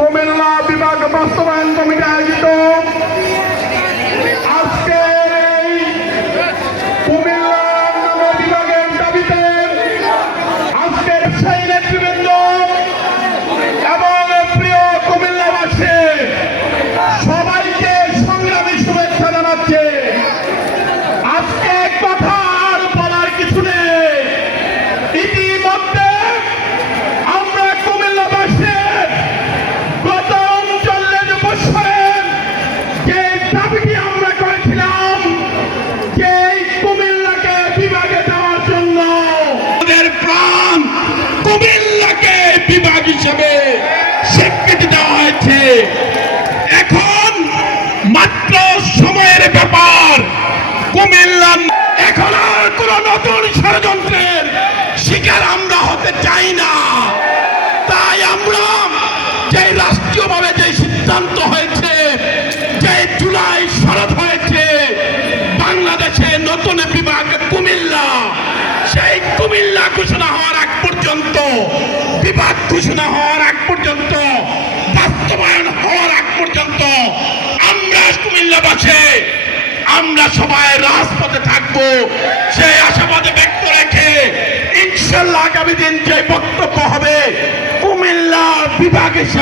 কুমিল্লা বিভাগ বাস্তবায়ন কমিটি আয়োজিত। বিভাগ হিসেবে স্বীকৃতি দেওয়া হয়েছে। এখন মাত্র সময়ের ব্যাপার। কুমিল্লা এখন আর কোন নতুন ষড়যন্ত্রের শিকার আমরা হতে চাই না। তাই আমরা যে রাষ্ট্রীয়ভাবে যে সিদ্ধান্ত হয়েছে যে জুলাই শরৎ হয়েছে, বাংলাদেশে নতুন বিভাগ কুমিল্লা, সেই কুমিল্লা ঘোষণা হওয়ার পর্যন্ত বিভাগ ঘোষণা হওয়ার আগ পর্যন্ত, বাস্তবায়ন হওয়ার আগ পর্যন্ত আমরা কুমিল্লাবাসে, আমরা সবাই রাজপথে থাকব। সেই আশাবাদে ব্যক্ত রেখে ইনশাল্লাহ আগামী দিন যে বক্তব্য হবে, কুমিল্লা বিভাগ হিসাবে